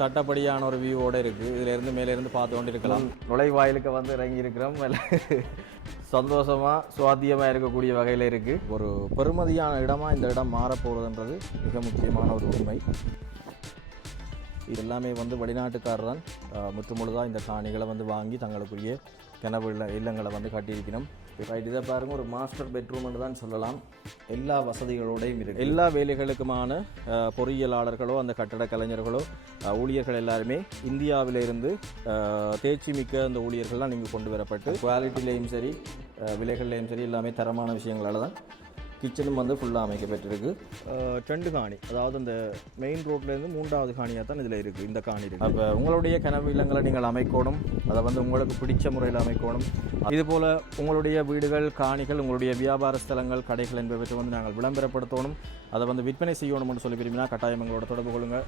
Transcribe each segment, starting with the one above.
சட்டப்படியான ஒரு வியூவோட இருக்குது இதிலேருந்து மேலேருந்து பார்த்து கொண்டு இருக்கலாம் நுழைவாயிலுக்கு வந்து இறங்கி இருக்கிறோம் சந்தோஷமாக சுவாத்தியமாக இருக்கக்கூடிய வகையில் இருக்குது ஒரு பெருமதியான இடமா இந்த இடம் மாறப்போகிறதுன்றது மிக முக்கியமான ஒரு உண்மை. இது எல்லாமே வந்து வெளிநாட்டுக்காரர் தான் முற்றுமுழுதாக இந்த காணிகளை வந்து வாங்கி தங்களுக்குரிய கனவு இல்ல இல்லங்களை வந்து கட்டியிருக்கணும். ரைட் இதை பாருங்க ஒரு மாஸ்டர் பெட்ரூம்னு தான் சொல்லலாம். எல்லா வசதிகளோடையும் இருக்கு. எல்லா வேலைகளுக்குமான பொறியியலாளர்களோ அந்த கட்டட கலைஞர்களோ ஊழியர்கள் எல்லாருமே இந்தியாவிலிருந்து தேர்ச்சி மிக்க அந்த ஊழியர்கள்லாம் நீங்கள் கொண்டு வரப்பட்டு குவாலிட்டிலையும் சரி விலைகள்லையும் சரி எல்லாமே தரமான விஷயங்களால தான் கிச்சனும் வந்து ஃபுல்லாக அமைக்கப்பட்டிருக்கு. ரெண்டு காணி. அதாவது இந்த மெயின் ரோட்லேருந்து மூன்றாவது காணியாக தான் இதில் இருக்குது இந்த காணி இருக்குது அப்போ உங்களுடைய கனவு இல்லங்களை நீங்கள் அமைக்கணும் அதை வந்து உங்களுக்கு பிடிச்ச முறையில் அமைக்கணும். இது போல் உங்களுடைய வீடுகள் காணிகள் உங்களுடைய வியாபார ஸ்தலங்கள் கடைகள் என்பவற்றை வந்து நாங்கள் விளம்பரப்படுத்தணும். அதை வந்து விற்பனை செய்யணும்னு சொல்லி விரும்பினா கட்டாயம் எங்களோட தொடர்பு கொள்ளுங்கள்.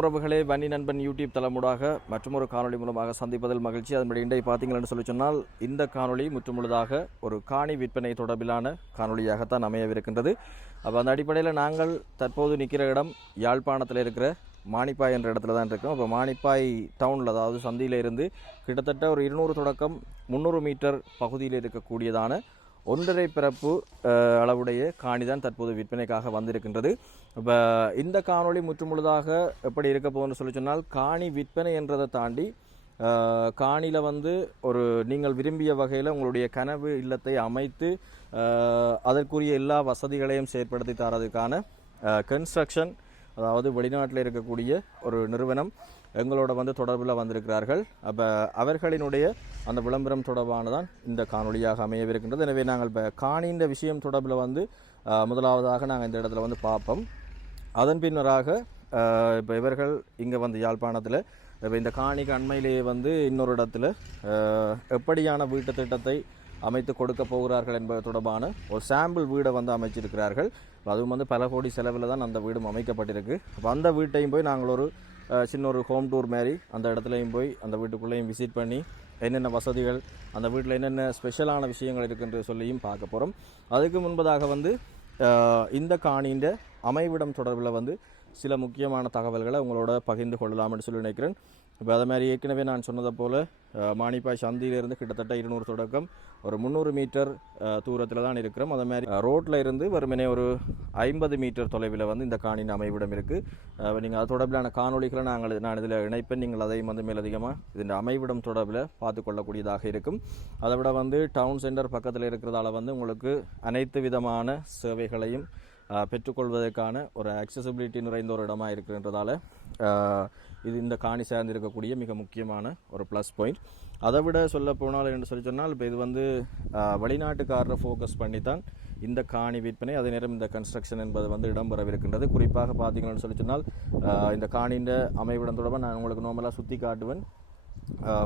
உறவுகளே வன்னி நண்பன் யூடியூப் தளமூடாக மற்றொரு காணொளி மூலமாக சந்திப்பதில் மகிழ்ச்சி. அதன்படி இண்டை பார்த்தீங்கன்னு சொல்லி சொன்னால் இந்த காணொளி முற்றுமுழுதாக ஒரு காணி விற்பனை தொடர்பிலான காணொளியாகத்தான் அமையவிருக்கின்றது. அப்போ அந்த அடிப்படையில் நாங்கள் தற்போது நிற்கிற இடம் யாழ்ப்பாணத்தில் இருக்கிற மானிப்பாய் என்ற இடத்துல தான் இருக்கோம். இப்போ மானிப்பாய் டவுனில் அதாவது சந்தியில் இருந்து கிட்டத்தட்ட ஒரு இருநூறு தொடக்கம் முந்நூறு மீட்டர் பகுதியில் இருக்கக்கூடியதான ஒன்றரை பிறப்பு அளவுடைய காணி தான் தற்போது விற்பனைக்காக வந்திருக்கின்றது. இப்போ இந்த காணொளி முற்றுமுழுதாக எப்படி இருக்க போகுதுன்னு சொல்லி சொன்னால் காணி விற்பனை என்றதை தாண்டி காணியில் வந்து ஒரு நீங்கள் விரும்பிய வகையில் உங்களுடைய கனவு இல்லத்தை அமைத்து அதற்குரிய எல்லா வசதிகளையும் செயற்படுத்தி தரதுக்கான கன்ஸ்ட்ரக்ஷன் அதாவது வெளிநாட்டில் இருக்கக்கூடிய ஒரு நிறுவனம். எங்களோட வந்து தொடர்பில் வந்திருக்கிறார்கள். அப்போ அவர்களினுடைய அந்த விளம்பரம் தொடர்பானதான் இந்த காணொலியாக அமையவிருக்கின்றது. எனவே நாங்கள் இப்போ காணின்ற விஷயம் தொடர்பில் வந்து முதலாவதாக நாங்கள் இந்த இடத்துல வந்து பார்ப்போம். அதன் பின்னராக இப்போ இவர்கள் இங்கே வந்து யாழ்ப்பாணத்தில் இப்போ இந்த காணிக்கு அண்மையிலேயே வந்து இன்னொரு இடத்துல எப்படியான வீட்டு திட்டத்தை அமைத்து கொடுக்க போகிறார்கள் என்பது தொடர்பான ஒரு சாம்பிள் வீடை வந்து அமைச்சிருக்கிறார்கள். அதுவும் வந்து பல கோடி செலவில் தான் அந்த வீடும் அமைக்கப்பட்டிருக்கு. அப்போ அந்த வீட்டையும் போய் நாங்கள் ஒரு சின்ன ஒரு ஹோம் டூர் மாதிரி அந்த இடத்துலையும் போய் அந்த வீட்டுக்குள்ளேயும் விசிட் பண்ணி என்னென்ன வசதிகள் அந்த வீட்டில் என்னென்ன ஸ்பெஷலான விஷயங்கள் இருக்குன்ற சொல்லியும் பார்க்க போகிறோம் அதுக்கு முன்பதாக வந்து இந்த காணின்ற அமைவிடம் தொடர்பில் வந்து சில முக்கியமான தகவல்களை உங்களோட பகிர்ந்து கொள்ளலாம்னு சொல்லி நினைக்கிறேன். இப்போ அதை மாதிரி ஏற்கனவே நான் சொன்னதை போல் மாணிப்பாய் சந்தியிலிருந்து கிட்டத்தட்ட இருநூறு தொடக்கம் ஒரு முந்நூறு மீட்டர் தூரத்தில் தான் இருக்கிறோம். அதே மாதிரி ரோட்டில் இருந்து வெறுமனே ஒரு ஐம்பது மீட்டர் தொலைவில் வந்து இந்த காணின் அமைவிடம் இருக்குது நீங்கள் அது தொடர்பிலான காணொளிகளை நாங்கள் நான் இதில் இணைப்பேன். நீங்கள் அதையும் வந்து மேலதிகமாக இதன் அமைவிடம் தொடர்பில் பார்த்து கொள்ளக்கூடியதாக இருக்கும். அதை விட வந்து டவுன் சென்டர் பக்கத்தில் இருக்கிறதால வந்து உங்களுக்கு அனைத்து விதமான சேவைகளையும் பெற்றுக்கொள்வதற்கான ஒரு அக்சசபிலிட்டி நிறைந்த ஒரு இடமா இருக்குன்றதால இது இந்த காணி சார்ந்து இருக்கக்கூடிய மிக முக்கியமான ஒரு ப்ளஸ் பாயிண்ட் அதை விட சொல்ல போனால் என்று சொல்லி சொன்னால் இப்போ இது வந்து வெளிநாட்டுக்காரரை ஃபோக்கஸ் பண்ணி தான் இந்த காணி விற்பனை அதே நேரம் இந்த கன்ஸ்ட்ரக்ஷன் என்பது வந்து இடம்பெறவிருக்கின்றது. குறிப்பாக பார்த்தீங்கன்னு சொல்லி சொன்னால் இந்த காணின்ற அமைவிடம் தொடர்பாக நான் உங்களுக்கு நார்மலாக சுற்றி காட்டுவேன்.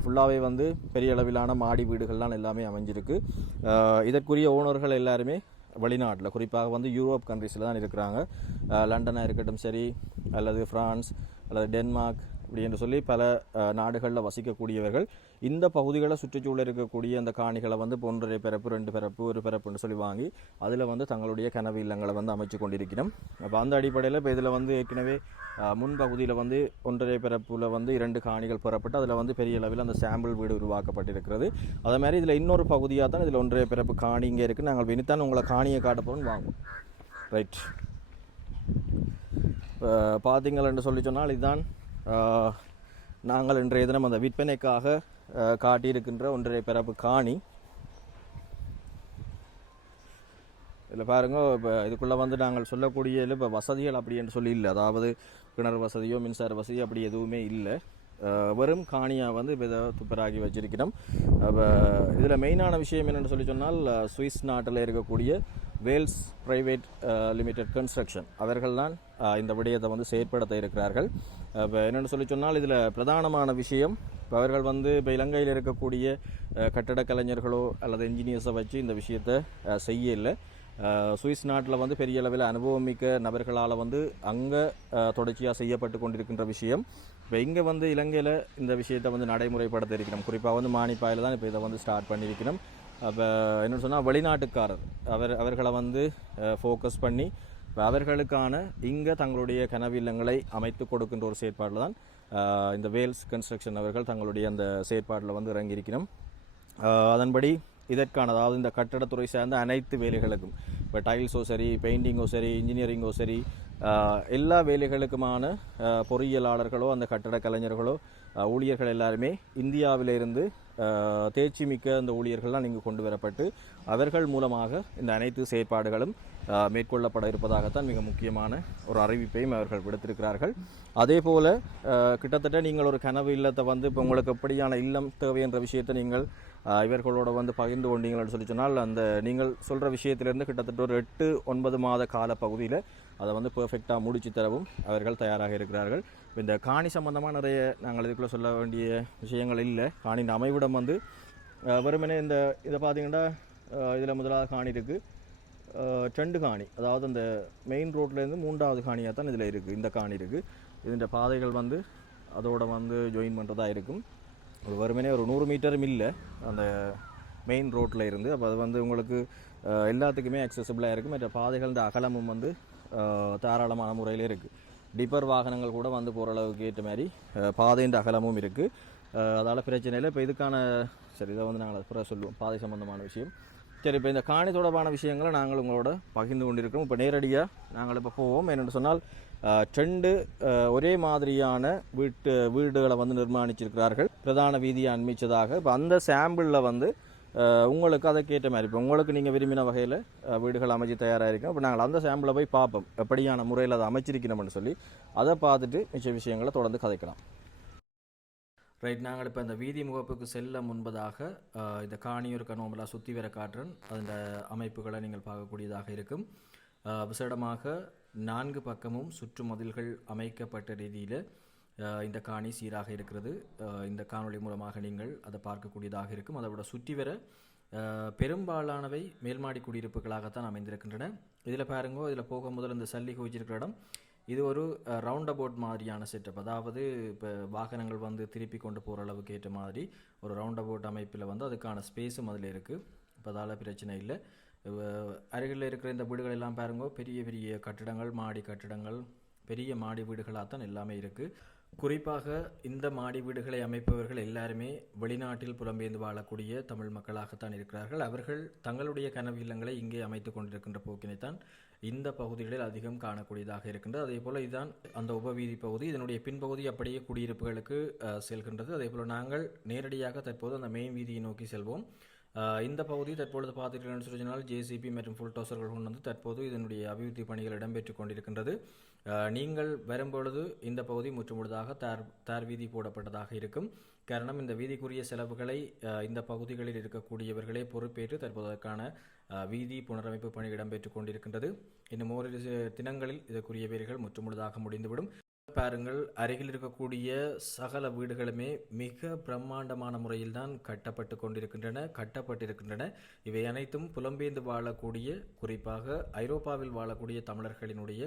ஃபுல்லாகவே வந்து பெரிய அளவிலான மாடி வீடுகள்லாம் எல்லாமே அமைஞ்சிருக்கு. இதற்குரிய ஓனர்கள் எல்லாருமே வெளிநாட்டில். குறிப்பாக வந்து யூரோப் கண்ட்ரீஸில் தான் இருக்கிறாங்க. லண்டனாக இருக்கட்டும் சரி அல்லது ஃப்ரான்ஸ் அல்லது டென்மார்க் இப்படி என்று சொல்லி பல நாடுகளில் வசிக்கக்கூடியவர்கள். இந்த பகுதிகளை சுற்றுச்சூழல் இருக்கக்கூடிய அந்த காணிகளை வந்து ஒன்றரை பிறப்பு ரெண்டு பிறப்பு ஒரு பிறப்புன்னு சொல்லி வாங்கி அதில் வந்து தங்களுடைய கனவு இல்லங்களை வந்து அமைச்சு கொண்டிருக்கிறோம். அப்போ அந்த அடிப்படையில் இப்போ இதில் வந்து ஏற்கனவே முன்பகுதியில் வந்து ஒன்றரை பிறப்பில் வந்து இரண்டு காணிகள் பெறப்பட்டு அதில் வந்து பெரிய அளவில் அந்த சாம்பிள் வீடு உருவாக்கப்பட்டிருக்கிறது. அதே மாதிரி இதில் இன்னொரு பகுதியாக தான் இதில் ஒன்றரை பிறப்பு காணி இங்கே இருக்குது நாங்கள் வினித்தான் உங்களை காணியை காட்டப்போன்னு வாங்குவோம். ரைட் பார்த்தீங்கள் சொல்லி சொன்னால் இதுதான் நாங்கள் இன்றைய தினம் அந்த விற்பனைக்காக காட்டியிருக்கின்ற ஒன்றரை பிறப்பு காணி. இதில் பாருங்க இப்போ இதுக்குள்ளே வந்து நாங்கள் சொல்லக்கூடிய இப்போ வசதிகள் அப்படி என்று சொல்லி இல்லை. அதாவது கிணறு வசதியோ மின்சார வசதியோ அப்படி எதுவுமே இல்லை. வெறும் காணியாக வந்து இப்போ இதை துப்பராகி வச்சிருக்கிறோம். இப்போ இதில் மெயினான விஷயம் என்னென்னு சொல்லி சொன்னால் சுவிஸ் நாட்டில் இருக்கக்கூடிய வேல்ஸ் ப்ரைவேட் லிமிடெட் கன்ஸ்ட்ரக்ஷன். அவர்கள் தான் இந்த விடயத்தை வந்து செயற்படுத்த இருக்கிறார்கள். இப்போ என்னென்னு சொல்லி சொன்னால் இதில் பிரதானமான விஷயம் இப்போ அவர்கள் வந்து இப்போ இலங்கையில் இருக்கக்கூடிய கட்டட கலைஞர்களோ அல்லது இன்ஜினியர்ஸை வச்சு இந்த விஷயத்தை செய்யலை. செய்ய இல்லை சுவிஸ் நாட்டில் வந்து பெரிய அளவில் அனுபவம் மிக்க நபர்களால் வந்து அங்கே தொடர்ச்சியாக செய்யப்பட்டு கொண்டிருக்கின்ற விஷயம். இப்போ இங்கே வந்து இலங்கையில் இந்த விஷயத்தை வந்து நடைமுறைப்படுத்த இருக்கிறோம். குறிப்பாக வந்து மானிப்பாயில் தான் இப்போ இதை வந்து ஸ்டார்ட் பண்ணியிருக்கிறோம். அப்போ என்ன சொன்னால் வெளிநாட்டுக்காரர் அவர் அவர்களை வந்து ஃபோக்கஸ் பண்ணி இப்போ அவர்களுக்கான இங்கே தங்களுடைய கனவு இல்லங்களை அமைத்து கொடுக்கின்ற ஒரு செயற்பாடில் தான் இந்த வேல்ஸ் கன்ஸ்ட்ரக்ஷன் அவர்கள் தங்களுடைய அந்த செயற்பாட்டில் வந்து இறங்கியிருக்கணும். அதன்படி இதற்கான அதாவது இந்த கட்டடத்துறை சார்ந்த அனைத்து வேலைகளுக்கும் இப்போ டைல்ஸோ சரி பெயிண்டிங்கோ சரி இன்ஜினியரிங்கோ சரி எல்லா வேலைகளுக்குமான பொறியியலாளர்களோ அந்த கட்டட கலைஞர்களோ ஊழியர்கள் எல்லாருமே இந்தியாவிலிருந்து தேர்ச்சி மிக்க அந்த ஊழியர்கள்லாம் இங்கு கொண்டு வரப்பட்டு அவர்கள் மூலமாக இந்த அனைத்து செயற்பாடுகளும் மேற்கொள்ளப்பட இருப்பதாகத்தான் மிக முக்கியமான ஒரு அறிவிப்பையும் அவர்கள் விடுத்திருக்கிறார்கள். அதே போல் கிட்டத்தட்ட நீங்கள் ஒரு கனவு இல்லத்தை வந்து இப்போ உங்களுக்கு எப்படியான இல்லம் தேவை என்ற விஷயத்தை நீங்கள் இவர்களோட வந்து பகிர்ந்து கொண்டீங்கன்னு சொல்லி சொன்னால் அந்த நீங்கள் சொல்கிற விஷயத்திலிருந்து கிட்டத்தட்ட ஒரு எட்டு ஒன்பது மாத கால பகுதியில் அதை வந்து பெர்ஃபெக்டாக முடிச்சு தரவும் அவர்கள் தயாராக இருக்கிறார்கள். இந்த காணி சம்பந்தமாக நிறைய நாங்கள் இதுக்குள்ளே சொல்ல வேண்டிய விஷயங்கள் இல்லை. காணியின் அமைவிடம் வந்து வெறுமனே இந்த இதை பார்த்தீங்கன்னா இதில் முதலாவது காணி இருக்குது ரெண்டு காணி. அதாவது அந்த மெயின் ரோட்லேருந்து மூன்றாவது காணியாக தான் இதில் இருக்குது இந்த காணி இருக்குது இதன் பாதைகள் வந்து அதோட வந்து ஜாயின் பண்ணுறதா இருக்கும். ஒரு வெறுமனே ஒரு நூறு மீட்டரும் இல்லை. அந்த மெயின் ரோட்டில் இருந்து. அப்போ அது வந்து உங்களுக்கு எல்லாத்துக்குமே அக்சசபிளாக இருக்கும். மற்ற பாதைகள் இந்த அகலமும் வந்து தாராளமான முறையில் இருக்குது டிப்பர் வாகனங்கள் கூட வந்து போகிற அளவுக்கு ஏற்ற மாதிரி பாதையின் அகலமும் இருக்குது அதால் பிரச்சனை இல்லை. இப்போ இதுக்கான சரி இதை வந்து நாங்கள் அப்புறம் சொல்லுவோம். பாதை சம்மந்தமான விஷயம். சரி இப்போ இந்த காணி தொடர்பான விஷயங்களை நாங்கள் உங்களோட பகிர்ந்து கொண்டிருக்கிறோம். இப்போ நேரடியாக நாங்கள் இப்போ போவோம். என்னென்னு சொன்னால் ட்ரெண்டு ரெண்டு ஒரே மாதிரியான வீட்டு வீடுகளை வந்து நிர்மாணிச்சிருக்கிறார்கள். பிரதான வீதியை அண்மிச்சதாக. இப்போ அந்த சாம்பிளில் வந்து உங்களுக்கு அதுக்கேற்ற மாதிரி. இப்போ உங்களுக்கு நீங்கள் விரும்பின வகையில் வீடுகள் அமைச்சு தயாராக இருக்கும் இப்போ நாங்கள் அந்த சாம்பிளை போய் பார்ப்போம். எப்படியான முறையில் அதை அமைச்சிருக்கணும்னு சொல்லி அதை பார்த்துட்டு மிச்ச விஷயங்களை தொடர்ந்து கதைக்கலாம். ரைட் நாங்கள் இப்போ இந்த வீதி முகப்புக்கு செல்ல முன்பதாக இந்த காணியூர் கனோமலா சுற்றி வர காற்றன் அந்த அமைப்புகளை நீங்கள் பார்க்கக்கூடியதாக இருக்கும். விசேடமாக நான்கு பக்கமும் சுற்றுமதில்கள் அமைக்கப்பட்ட ரீதியில் இந்த காணி சீராக இருக்கிறது. இந்த காணொளி மூலமாக நீங்கள் அதை பார்க்கக்கூடியதாக இருக்கும். அதை விட சுற்றி வர பெரும்பாலானவை மேல்மாடி குடியிருப்புகளாகத்தான் அமைந்திருக்கின்றன. இதில் பாருங்கோ இதில் போக முதல் இந்த சல்லி குவிச்சிருக்கிற இடம். இது ஒரு ரவுண்ட் அபவுட் மாதிரியான செட்டப் அதாவது இப்போ வாகனங்கள் வந்து திருப்பி கொண்டு போகிற அளவுக்கு ஏற்ற மாதிரி ஒரு ரவுண்ட் அபவுட் அமைப்பில் வந்து அதுக்கான ஸ்பேஸும் அதில் இருக்குது இப்போ அதால் பிரச்சனை இல்லை. அருகில் இருக்கிற இந்த வீடுகள் எல்லாம் பாருங்கோ பெரிய பெரிய கட்டிடங்கள் மாடி கட்டிடங்கள் பெரிய மாடி வீடுகளாக தான் எல்லாமே இருக்குது குறிப்பாக இந்த மாடி வீடுகளை அமைப்பவர்கள் எல்லாருமே வெளிநாட்டில் புலம்பெயர்ந்து வாழக்கூடிய தமிழ் மக்களாகத்தான் இருக்கிறார்கள். அவர்கள் தங்களுடைய கனவு இல்லங்களை இங்கே அமைத்து கொண்டிருக்கின்ற போக்கினைத்தான் இந்த பகுதிகளில் அதிகம் காணக்கூடியதாக இருக்கின்றது. அதே போல் இதுதான் அந்த உபவீதி பகுதி. இதனுடைய பின்பகுதி அப்படியே குடியிருப்புகளுக்கு செல்கின்றது. அதே போல் நாங்கள் நேரடியாக தற்போது அந்த மெயின் வீதியை நோக்கி செல்வோம். இந்த பகுதி தற்பொழுது பார்த்தீர்கள் சொல்லி சொன்னால் ஜேசிபி மற்றும் ஃபுல் டோசர்கள் கொண்டு வந்து தற்போது இதனுடைய அபிவிருத்தி பணிகள் இடம்பெற்று கொண்டிருக்கின்றது. நீங்கள் வரும்பொழுது இந்த பகுதி முற்றுமுழுதாக தார் தார் வீதி போடப்பட்டதாக இருக்கும். காரணம் இந்த வீதிக்குரிய செலவுகளை இந்த பகுதிகளில் இருக்கக்கூடியவர்களே பொறுப்பேற்று தற்போது அதற்கான வீதி புனரமைப்பு பணி இடம்பெற்றுக் கொண்டிருக்கின்றது. இன்னும் ஓரிரு தினங்களில் இதற்குரிய வேலைகள் முற்றுமுழுதாக முடிந்துவிடும். பாருங்கள் அருகில் இருக்கக்கூடிய சகல வீடுகளுமே மிக பிரம்மாண்டமான முறையில் தான் கட்டப்பட்டு கொண்டிருக்கின்றன கட்டப்பட்டிருக்கின்றன. இவை அனைத்தும் புலம்பெயர்ந்து வாழக்கூடிய குறிப்பாக ஐரோப்பாவில் வாழக்கூடிய தமிழர்களினுடைய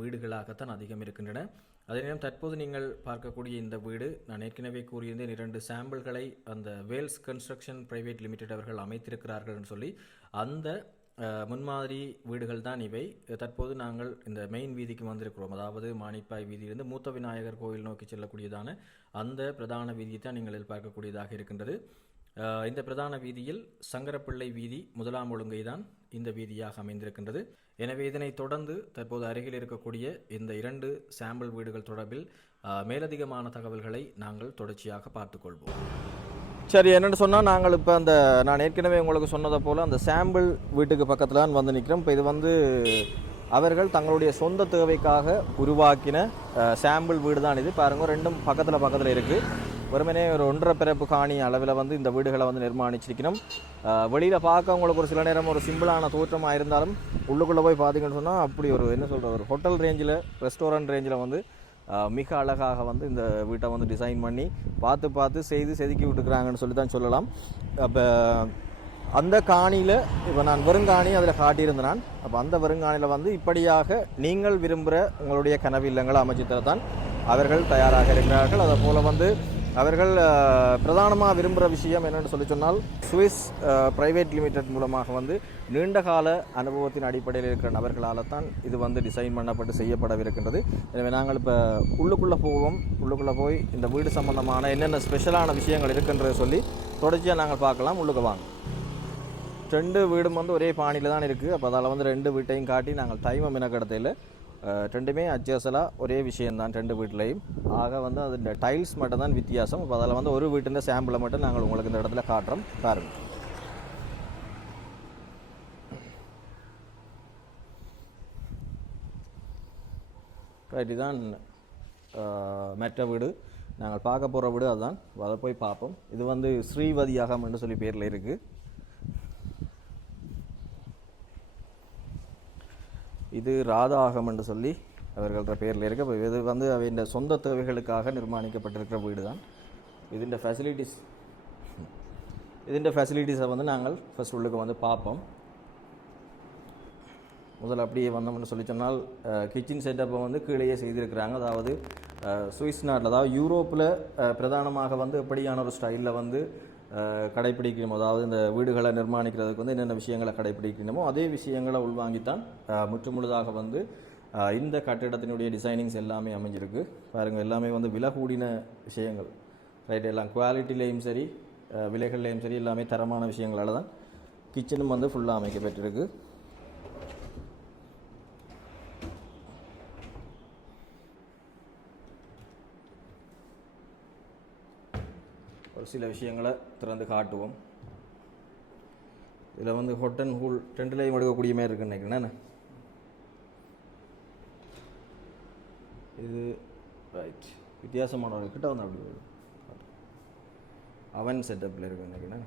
வீடுகளாகத்தான் அதிகம் இருக்கின்றன. அதே நேரம் தற்போது நீங்கள் பார்க்கக்கூடிய இந்த வீடு நான் ஏற்கனவே கூறியிருந்தேன் இரண்டு சாம்பிள்களை அந்த வேல்ஸ் கன்ஸ்ட்ரக்ஷன் பிரைவேட் லிமிடெட் அவர்கள் அமைத்திருக்கிறார்கள் சொல்லி அந்த முன்மாதிரி வீடுகள் தான் இவை. தற்போது நாங்கள் இந்த மெயின் வீதிக்கு வந்திருக்கிறோம். அதாவது மானிப்பாய் வீதியிலிருந்து மூத்த விநாயகர் கோயில் நோக்கி செல்லக்கூடியதான அந்த பிரதான வீதியை தான் நீங்கள் பார்க்கக்கூடியதாக இருக்கின்றது. இந்த பிரதான வீதியில் சங்கரப்பிள்ளை வீதி முதலாம் ஒழுங்கை தான் இந்த வீதியாக அமைந்திருக்கின்றது. எனவே இதனைத் தொடர்ந்து தற்போது அருகில் இருக்கக்கூடிய இந்த இரண்டு சாம்பிள் வீடுகள் தொடர்பில் மேலதிகமான தகவல்களை நாங்கள் தொடர்ச்சியாக பார்த்துக்கொள்வோம். சரி என்னென்னு சொன்னால் நாங்கள் இப்போ அந்த நான் ஏற்கனவே உங்களுக்கு சொன்னதை போல் அந்த சாம்பிள் வீட்டுக்கு பக்கத்தில் தான் வந்து நிற்கிறோம் இப்போ இது வந்து அவர்கள் தங்களுடைய சொந்த தேவைக்காக உருவாக்கின சாம்பிள் வீடு தான் இது. பாருங்கள் ரெண்டும் பக்கத்தில் பக்கத்தில் இருக்குது வெறுமனே ஒரு ஒன்றரை பிறப்பு காணி அளவில் வந்து இந்த வீடுகளை வந்து நிர்மாணிச்சிருக்கணும் வெளியில் பார்க்க உங்களுக்கு ஒரு சில நேரம் ஒரு சிம்பிளான தோற்றமாக இருந்தாலும் உள்ளுக்குள்ளே போய் பார்த்தீங்கன்னு சொன்னால் அப்படி ஒரு என்ன சொல்கிற ஒரு ஹோட்டல் ரேஞ்சில் ரெஸ்டாரண்ட் ரேஞ்சில் வந்து மிக அழகாக வந்து இந்த வீட்டை வந்து டிசைன் பண்ணி பார்த்து பார்த்து செய்து செதுக்கி விட்டுக்கிறாங்கன்னு சொல்லி தான் சொல்லலாம். அப்போ அந்த காணியில் இப்போ நான் வெறுங்காணி அதில் காட்டியிருந்தேன். நான் அப்போ அந்த வெறுங்காணியில் வந்து இப்படியாக நீங்கள் விரும்புகிற உங்களுடைய கனவு இல்லங்களை அமைச்சு தரத்தான் அவர்கள் தயாராக இருக்கிறார்கள். அதை போல் வந்து அவர்கள் பிரதானமாக விரும்புகிற விஷயம் என்னென்னு சொல்லி சொன்னால் சுவிஸ் பிரைவேட் லிமிடெட் மூலமாக வந்து நீண்ட கால அனுபவத்தின் அடிப்படையில் இருக்கிற நபர்களால் தான் இது வந்து டிசைன் பண்ணப்பட்டு செய்யப்படவிருக்கின்றது. எனவே நாங்கள் இப்போ உள்ளுக்குள்ளே போவோம். உள்ளுக்குள்ளே போய் இந்த வீடு சம்பந்தமான என்னென்ன ஸ்பெஷலான விஷயங்கள் இருக்குன்றதை சொல்லி தொடர்ச்சியாக நாங்கள் பார்க்கலாம். உள்ளுக்கு வாங்க. ரெண்டு வீடும் வந்து ஒரே பாணியில் தான் இருக்குது அப்போ அதால் வந்து ரெண்டு வீட்டையும் காட்டி நாங்கள் டைமை மினக்கடத்தையில் ரெண்டுமே அட்ஜஸ்டலாக ஒரே விஷயம்தான் ரெண்டு வீட்லேயும். ஆக வந்து அது டைல்ஸ் மட்டும் தான் வித்தியாசம். இப்போ அதில் வந்து ஒரு வீட்டின் சாம்பிளை மட்டும் நாங்கள் உங்களுக்கு இந்த இடத்துல காட்டுறோம். பாருங்கள் ரைட் இதுதான் மற்ற வீடு. நாங்கள் பார்க்க போகிற வீடு அதுதான். அதை போய் பார்ப்போம். இது வந்து ஸ்ரீவதியாகம் என்று சொல்லி பேரில் இருக்குது இது ராதாகம் என்று சொல்லி அவர்கள பேரில் இருக்க. இது வந்து அவையின் சொந்த தேவைகளுக்காக நிர்மாணிக்கப்பட்டிருக்கிற வீடு தான் இதுண்ட ஃபெசிலிட்டிஸ் இதுண்ட ஃபெசிலிட்டிஸை வந்து நாங்கள் ஃபஸ்ட் உள்ளுக்கு வந்து பார்ப்போம். முதல்ல அப்படியே வந்தோம்னு சொல்லி சொன்னால் கிச்சன் செட்டப்பை வந்து கீழேயே செய்திருக்கிறாங்க. அதாவது சுவிஸ் நாட்டில் அதாவது யூரோப்பில் பிரதானமாக வந்து எப்படியான ஒரு ஸ்டைலில் வந்து கடைப்பிடிக்கணுமோ? அதாவது இந்த வீடுகளை நிர்மாணிக்கிறதுக்கு வந்து என்னென்ன விஷயங்களை கடைப்பிடிக்கணுமோ அதே விஷயங்களை உள்வாங்கித்தான் முற்றுமுழுதாக வந்து இந்த கட்டிடத்தினுடைய டிசைனிங்ஸ் எல்லாமே அமைஞ்சிருக்கு. பாருங்கள் எல்லாமே வந்து விலை கூடின விஷயங்கள். ரைட் எல்லாம் குவாலிட்டிலேயும் சரி விலைகள்லேயும் சரி எல்லாமே தரமான விஷயங்களால் தான் கிச்சனும் வந்து ஃபுல்லாக அமைக்கப்பட்டிருக்கு. சில விஷயங்களை திறந்து காட்டுவோம். இதில் வந்து ஹொட்டன் அண்ட் ஹூல் ரெண்டுலேயும் எடுக்கக்கூடிய மாதிரி இருக்குன்னு நினைக்கிறேன். இது ரைட் வித்தியாசமான ஒரு கிட்ட வந்து அப்படி வரும். அவன் செட்டப்பில் இருக்கு நினைக்கிறேன்.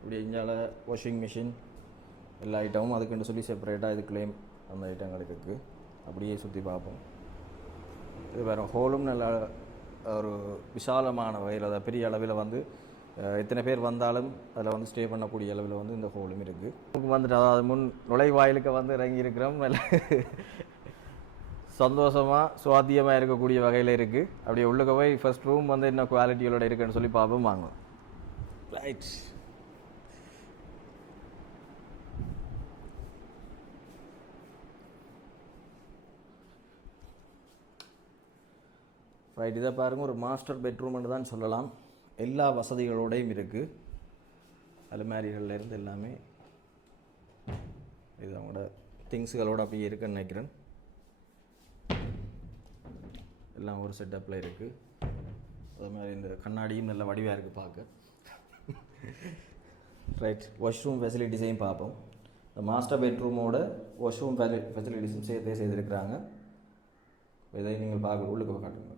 இப்படி இஞ்சால வாஷிங் மிஷின் எல்லா ஐட்டமும் அதுக்குன்னு சொல்லி செப்பரேட்டாக இது கிளைம் அந்த ஐட்டங்கள் இருக்குது அப்படியே சுற்றி பார்ப்போம். இது வேறு ஹோலும் நல்ல ஒரு விசாலமான வகையில் அதாவது பெரிய அளவில் வந்து எத்தனை பேர் வந்தாலும் அதில் வந்து ஸ்டே பண்ணக்கூடிய அளவில் வந்து இந்த ஹோலும் இருக்குது வந்துட்டு அதாவது முன் நுழைவாயிலுக்கு வந்து இறங்கி இருக்கிறோம். நல்ல சந்தோஷமாக சுவாத்தியமாக இருக்கக்கூடிய வகையில் இருக்குது அப்படியே உள்ளுக்க போய் ஃபஸ்ட் ரூம் வந்து என்ன குவாலிட்டிகளோட இருக்குன்னு சொல்லி பார்ப்போம் வாங்க. ரைட் ரைட் இதை பாருங்க ஒரு மாஸ்டர் பெட்ரூம்னு தான் சொல்லலாம். எல்லா வசதிகளோடையும் இருக்குது அலுமாரிகள்லேருந்து எல்லாமே இது அவங்களோட திங்ஸுகளோட அப்படியே இருக்குன்னு நினைக்கிறேன். எல்லாம் ஒரு செட்டப்பில் இருக்குது அது மாதிரி இந்த கண்ணாடியும் நல்ல வடிவாக இருக்குது பார்க்க. ரைட் வாஷ்ரூம் ஃபெசிலிட்டிஸையும் பார்ப்போம். இந்த மாஸ்டர் பெட்ரூமோட வாஷ்ரூம் ஃபெசிலிட்டிஸும் சேர்த்தே செய்திருக்கிறாங்க. இதை நீங்கள் பார்க்க உள்ளுக்கு காட்டுங்க.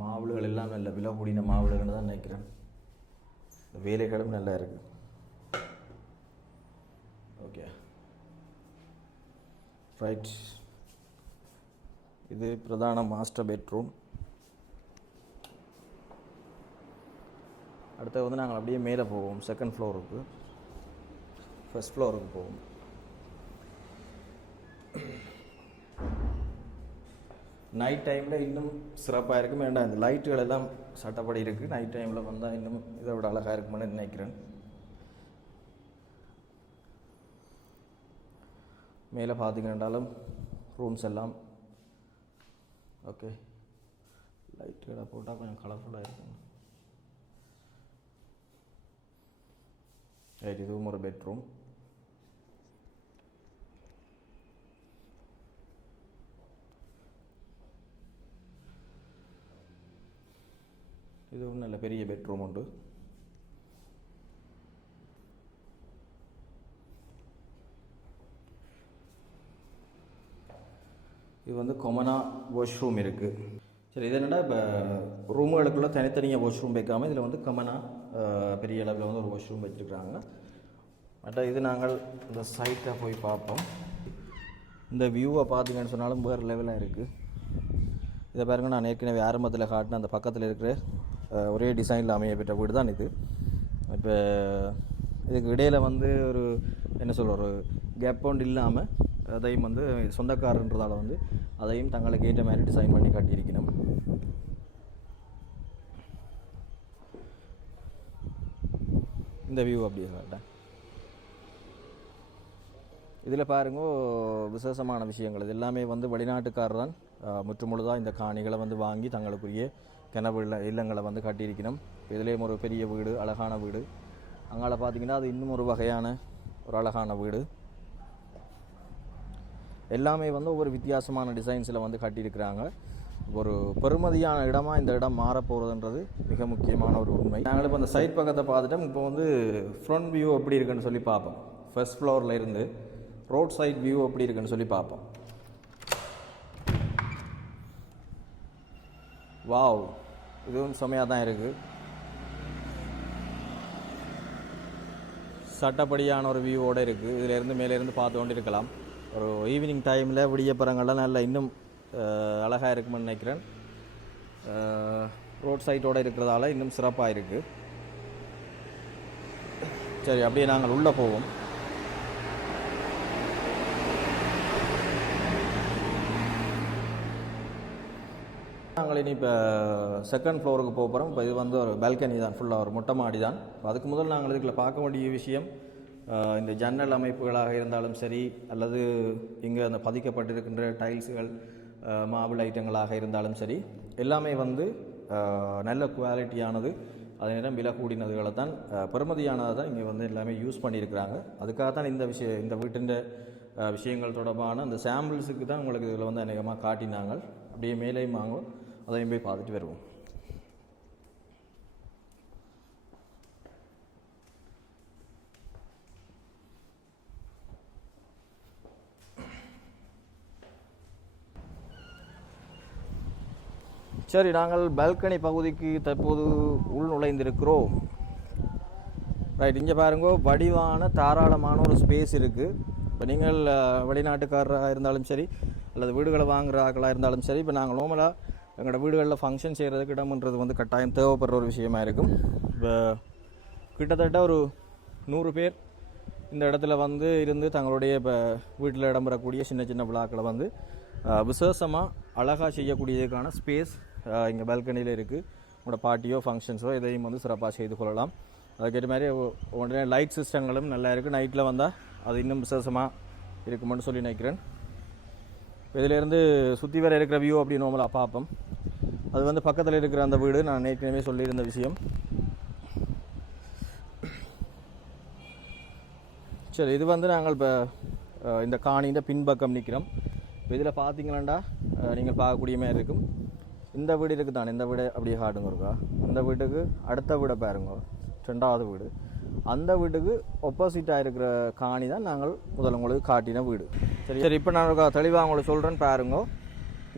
மாவுளுகள் எல்லாம் நல்ல விலை கூடின மாவுளுகள்னு தான் நினைக்கிறேன். இந்த வேலைகளும் நல்லா இருக்குது ஓகே ரைட் இது பிரதான மாஸ்டர் பெட்ரூம் அடுத்தது வந்து நாங்கள் அப்படியே மேலே போவோம். செகண்ட் ஃப்ளோருக்கு ஃபர்ஸ்ட் ஃப்ளோருக்கு போவோம். நைட் டைமில் இன்னும் சிறப்பாக இருக்கும். வேண்டாம் இந்த லைட்டுகள் எல்லாம் சட்டப்படி இருக்குது நைட் டைமில் வந்தால் இன்னும் இதை விட அழகாக இருக்கும்னு நினைக்கிறேன். மேலே பார்த்தீங்கன்னாலும் ரூம்ஸ் எல்லாம் ஓகே லைட்டுகளை போட்டால் கொஞ்சம் கலர்ஃபுல்லாக இருக்கும். ரைட் இதுவும் ஒரு பெட்ரூம் இது ஒன்றும் நல்ல பெரிய பெட்ரூம் உண்டு. இது வந்து கொமனா வாஷ்ரூம் இருக்குது சரி இது என்னடா இப்போ ரூமுகளுக்குள்ள தனித்தனியாக வாஷ்ரூம் வைக்காமல் இதில் வந்து கமனா பெரிய அளவில் வந்து ஒரு வாஷ்ரூம் வச்சுருக்குறாங்க. மற்ற இது நாங்கள் இந்த சைட்டை போய் பார்ப்போம். இந்த வியூவை பார்த்தீங்கன்னு சொன்னாலும் வேறு லெவலாக இருக்குது இதை பாருங்கள் நான் ஏற்கனவே ஆரம்பத்தில் காட்டின அந்த பக்கத்தில் இருக்கிற ஒரே டிசைனில் அமைய பெற்ற வீடு தான் இது. இப்போ இதுக்கு இடையில் வந்து ஒரு என்ன சொல்ற ஒரு கேப் பவுண்ட் இல்லாமல் அதையும் வந்து சொந்தக்காரன்றதால வந்து அதையும் தங்களுக்கு ஏற்ற மாதிரி டிசைன் பண்ணி காட்டியிருக்கணும். இந்த வியூ அப்படியே காட்டேன் இதில் பாருங்க விசேஷமான விஷயங்கள். இது எல்லாமே வந்து வெளிநாட்டுக்காரர் தான் முற்றுமுழுதாக இந்த காணிகளை வந்து வாங்கி தங்களுக்குரிய கிணவு இல்ல இல்லங்களை வந்து கட்டியிருக்கணும். இதுலேயும் ஒரு பெரிய வீடு அழகான வீடு. அங்கால பார்த்தீங்கன்னா அது இன்னும் ஒரு வகையான ஒரு அழகான வீடு. எல்லாமே வந்து ஒவ்வொரு வித்தியாசமான டிசைன்ஸில் வந்து கட்டியிருக்கிறாங்க. ஒரு பெருமதியான இடமா இந்த இடம் மாறப்போகிறதுன்றது மிக முக்கியமான ஒரு உண்மை. நாங்கள் இப்போ அந்த சைட் பக்கத்தை பார்த்துட்டோம். இப்போ வந்து ஃப்ரண்ட் வியூ எப்படி இருக்குன்னு சொல்லி பார்ப்போம். ஃபர்ஸ்ட் ஃப்ளோரில் இருந்து ரோட் சைட் வியூ எப்படி இருக்குன்னு சொல்லி பார்ப்போம். வாவ். இதுவும் செமையாக தான் இருக்குது சட்டப்படியான ஒரு வியூவோடு இருக்குது இதிலேருந்து மேலேருந்து பார்த்து கொண்டு இருக்கலாம் ஒரு ஈவினிங் டைமில் விடியப்பறங்கள்லாம் நல்லா இன்னும் அழகாக இருக்குமென்னு நினைக்கிறேன். ரோட் சைட்டோடு இருக்கிறதால இன்னும் சிறப்பாக இருக்குது சரி அப்படியே நாங்கள் உள்ளே போவோம் நாங்கள் இனி இப்போ செகண்ட் ஃப்ளோருக்கு போக போகிறோம் இப்போ இது வந்து ஒரு பால்கனி தான். ஃபுல்லாக ஒரு மொட்டை மாடி தான் அதுக்கு முதல் நாங்கள் இதுக்குள்ள பார்க்க வேண்டிய விஷயம் இந்த ஜன்னல் அமைப்புகளாக இருந்தாலும் சரி அல்லது இங்கே அந்த பதிக்கப்பட்டிருக்கின்ற டைல்ஸுகள் மாபிள் ஐட்டங்களாக இருந்தாலும் சரி எல்லாமே வந்து நல்ல குவாலிட்டியானது அதே நேரம் விலை கூடினதுகளை தான் பெருமதியானதை தான் இங்கே வந்து எல்லாமே யூஸ் பண்ணியிருக்கிறாங்க. அதுக்காக தான் இந்த விஷயம் இந்த வீட்டின் விஷயங்கள் தொடர்பான அந்த சாம்பிள்ஸுக்கு தான் உங்களுக்கு இதில் வந்து அநேகமாக காட்டினாங்க. அப்படியே மேலேயும் வாங்கும் அதையும் போய் பார்த்துட்டு வருவோம் சரி நாங்கள் பால்கனி பகுதிக்கு தற்போது உள் நுழைந்திருக்கிறோம் ரைட் இங்கே பாருங்க வடிவான தாராளமான ஒரு ஸ்பேஸ் இருக்குது இப்போ நீங்கள் வெளிநாட்டுக்காரராக இருந்தாலும் சரி அல்லது வீடுகளை வாங்குற ஆக்களாக இருந்தாலும் சரி இப்போ நாங்கள் நோமலாக எங்களோட வீடுகளில் ஃபங்க்ஷன் செய்கிறதுக்கு இடம்ன்றது வந்து கட்டாயம் தேவைப்படுற ஒரு விஷயமா இருக்கும். இப்போ கிட்டத்தட்ட ஒரு நூறு பேர் இந்த இடத்துல வந்து இருந்து தங்களுடைய இப்போ வீட்டில் இடம்பெறக்கூடிய சின்ன சின்ன விழாக்களை வந்து விசேஷமாக அழகாக செய்யக்கூடியதுக்கான ஸ்பேஸ் இங்கே பால்கனியில் இருக்குது உங்களோட பார்ட்டியோ ஃபங்க்ஷன்ஸோ இதையும் வந்து சிறப்பாக செய்து கொள்ளலாம். அதுக்கேற்ற மாதிரி உடனே லைட் சிஸ்டங்களும் நல்லா இருக்குது நைட்டில் வந்தால் அது இன்னும் விசேஷமாக இருக்குமென்னு சொல்லி நினைக்கிறேன். இதிலேருந்து சுற்றி வர இருக்கிற வியூ அப்படின்னு நம்மளா பார்ப்போம். அது வந்து பக்கத்தில் இருக்கிற அந்த வீடு நான் ஏற்கனவே சொல்லியிருந்த விஷயம். சரி இது வந்து நாங்கள் இப்போ இந்த காணியின் பின்பக்கம் நிற்கிறோம் இப்போ இதில் பார்த்தீங்களாண்டா நீங்கள் பார்க்கக்கூடிய மாதிரி இருக்கும். இந்த வீடு இருக்குது தானே இந்த வீடு அப்படியே காட்டுங்க இருக்கா இந்த வீட்டுக்கு அடுத்த வீடை பாருங்க ரெண்டாவது வீடு. அந்த வீட்டுக்கு ஒப்போசிட்டாக இருக்கிற காணி தான் நாங்கள் முதல் உங்களுக்கு காட்டின வீடு. சரி சரி இப்போ நான் தெளிவாக உங்களுக்கு சொல்கிறேன்னு பாருங்க.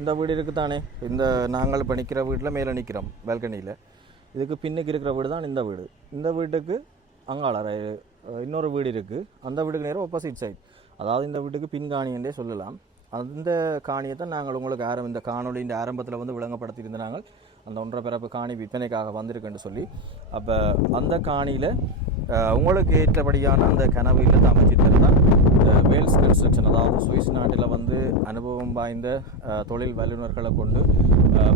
இந்த வீடு இருக்குது தானே இந்த நாங்கள் இப்போ நிற்கிற வீட்டில் மேலே நிற்கிறோம் பால்கனியில் இதுக்கு பின்னுக்கு இருக்கிற வீடு தான் இந்த வீடு. இந்த வீட்டுக்கு அங்காளர் இன்னொரு வீடு இருக்குது அந்த வீட்டுக்கு நேரம் ஆப்போசிட் சைட் அதாவது இந்த வீட்டுக்கு பின்காணின்றே சொல்லலாம். அந்த காணியை தான் நாங்கள் உங்களுக்கு ஆரம் இந்த காணொலியின் ஆரம்பத்தில் வந்து விளங்கப்படுத்தியிருந்த நாங்கள். அந்த ஒன்றரை பிறப்பு காணி விற்பனைக்காக வந்திருக்குன்னு சொல்லி. அப்போ அந்த காணியில் உங்களுக்கு ஏற்றபடியான அந்த கனவு இல்லத்தை அமைச்சிட்டு இருந்தால் வேல்ஸ் கன்ஸ்ட்ரக்ஷன் அதாவது சுவிஸ் நாட்டில் வந்து அனுபவம் வாய்ந்த தொழில் வல்லுநர்களை கொண்டு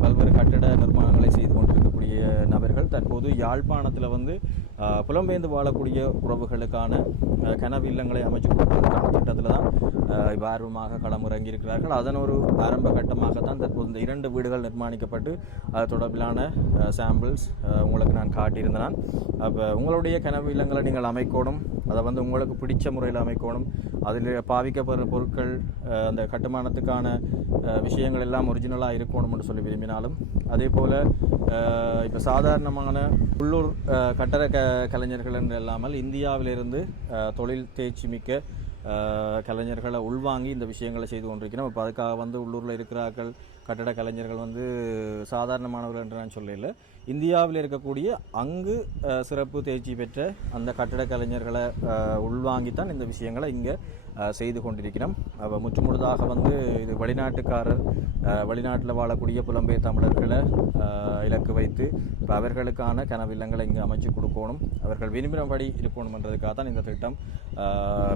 பல்வேறு கட்டிட நிர்மாணங்களை செய்து வாழக்கூடிய நபர்கள் தற்போது யாழ்ப்பாணத்தில் வந்து புலம்பெயர்ந்து வாழக்கூடிய உறவுகளுக்கான கனவு இல்லங்களை அமைச்சு கொடுப்பதற்கான திட்டத்தில் தான் ஆர்வமாக களமுறங்கி ஆர்வமாக களமிறங்கியிருக்கிறார்கள். அதன் ஒரு ஆரம்ப கட்டமாகத்தான் தற்போது இந்த இரண்டு வீடுகள் நிர்மாணிக்கப்பட்டு அது தொடர்பிலான சாம்பிள்ஸ் உங்களுக்கு நான் காட்டியிருந்தேன். அப்போ உங்களுடைய கனவு இல்லங்களை நீங்கள் அமைக்கணும் அதை வந்து உங்களுக்கு பிடிச்ச முறையில் அமைக்கணும் அதில் பாவிக்கப்படுற பொருட்கள் அந்த கட்டுமானத்துக்கான விஷயங்கள் எல்லாம் ஒரிஜினலாக இருக்கணும்னு சொல்லி விரும்பினாலும் அதே போல் இப்போ சாதாரணமான உள்ளூர் கட்டட க கலைஞர்கள் என்று இல்லாமல் இந்தியாவிலிருந்து தொழில் தேர்ச்சி மிக்க கலைஞர்களை உள்வாங்கி இந்த விஷயங்களை செய்து கொண்டிருக்கிறோம். இப்போ அதுக்காக வந்து உள்ளூரில் இருக்கிறார்கள். கட்டட கலைஞர்கள் வந்து சாதாரணமானவர்கள் என்று நான் சொல்லல. இந்தியாவில் இருக்கக்கூடிய அங்கு சிறப்பு தேர்ச்சி பெற்ற அந்த கட்டட கலைஞர்களை உள்வாங்கித்தான் இந்த விஷயங்களை இங்கே செய்து கொண்டிருக்கிறோம். அப்போ முற்றுமுழுதாக வந்து இது வெளிநாட்டுக்காரர் வெளிநாட்டில் வாழக்கூடிய புலம்பெயர் தமிழர்களை இலக்கு வைத்து இப்போ அவர்களுக்கான கனவில்லங்களை இங்கே அமைச்சு கொடுக்கணும். அவர்கள் விரும்பினபடி இருக்கணுமன்றதுக்காக தான் இந்த திட்டம்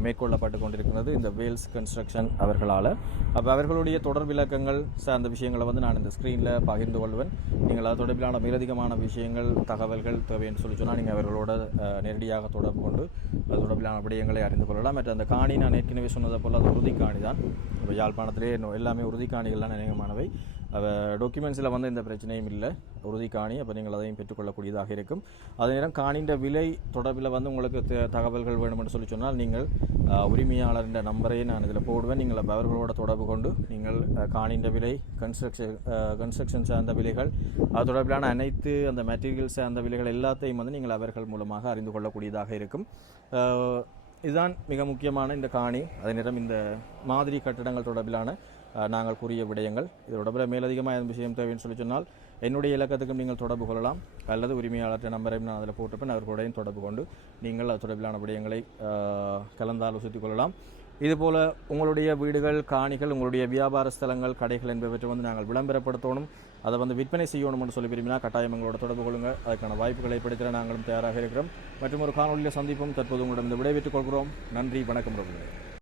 மேற்கொள்ளப்பட்டு கொண்டிருக்கிறது. இந்த வேல்ஸ் கன்ஸ்ட்ரக்ஷன் அவர்களால். அப்போ அவர்களுடைய தொடர் விளக்கங்கள் சார்ந்த விஷயங்களை வந்து நான் இந்த ஸ்க்ரீனில் பகிர்ந்து கொள்வேன். நீங்கள் அது தொடர்பிலான மேலதிகமான விஷயங்கள் தகவல்கள் தேவைன்னு சொல்லி சொன்னால் நீங்கள் அவர்களோட நேரடியாக தொடர்பு கொண்டு அது தொடர்பிலான விடயங்களை அறிந்து கொள்ளலாம். மற்ற அந்த காணி நான் ஏற்கனவே சொன்னதை போல் அது உறுதிக்காணி தான் இப்போ யாழ்ப்பாணத்திலே எல்லாமே உறுதிக்காணிகள்லாம் நினைவமானவை டாக்குமெண்ட்ஸில் வந்து எந்த பிரச்சனையும் இல்லை. உறுதி காணி அப்போ நீங்கள் அதையும் பெற்றுக்கொள்ளக்கூடியதாக இருக்கும். அதே நேரம் காணின்ற விலை தொடர்பில் வந்து உங்களுக்கு தகவல்கள் வேணும்னு சொல்லி சொன்னால் நீங்கள் உரிமையாளரின் நம்பரையும் நான் இதில் போடுவேன். நீங்கள் அவர்களோட தொடர்பு கொண்டு நீங்கள் காணின்ற விலை கன்ஸ்ட்ரக்ஷன் கன்ஸ்ட்ரக்ஷன் சார்ந்த விலைகள் அது தொடர்பிலான அனைத்து அந்த மெட்டீரியல் சார்ந்த விலைகள் எல்லாத்தையும் வந்து நீங்கள் அவர்கள் மூலமாக அறிந்து கொள்ளக்கூடியதாக இருக்கும். இதுதான் மிக முக்கியமான இந்த காணி. அதே நேரம் இந்த மாதிரி கட்டடங்கள் தொடர்பிலான நாங்கள் கூறிய விடயங்கள். இது தொடர்பில் மேலதிகமாக எந்த விஷயம் தேவைன்னு சொல்லி சொன்னால் என்னுடைய இலக்கத்துக்கும் நீங்கள் தொடர்பு கொள்ளலாம். அல்லது உரிமையாளர் நம்பரையும் நான் அதில் போட்டிருப்பேன். அவர்களுடையும் தொடர்பு கொண்டு நீங்கள் அது தொடர்பிலான விடயங்களை கலந்தாலோசித்துக் கொள்ளலாம். இதுபோல் உங்களுடைய வீடுகள் காணிகள் உங்களுடைய வியாபார ஸ்தலங்கள் கடைகள் என்பவற்றை வந்து நாங்கள் விளம்பரப்படுத்தணும். அதை வந்து விற்பனை செய்யணும்னு சொல்லி விரும்பினா கட்டாயம் எங்களோட தொடர்பு கொள்ளுங்கள். அதுக்கான வாய்ப்புகளை ஏற்படுத்த நாங்களும் தயாராக இருக்கிறோம். மற்றும் ஒரு காணொலியில் சந்திப்போம். தற்போது உங்களிடம் இந்த விடைபெற்றுக் கொள்கிறோம். நன்றி வணக்கம் பிரபுகளே.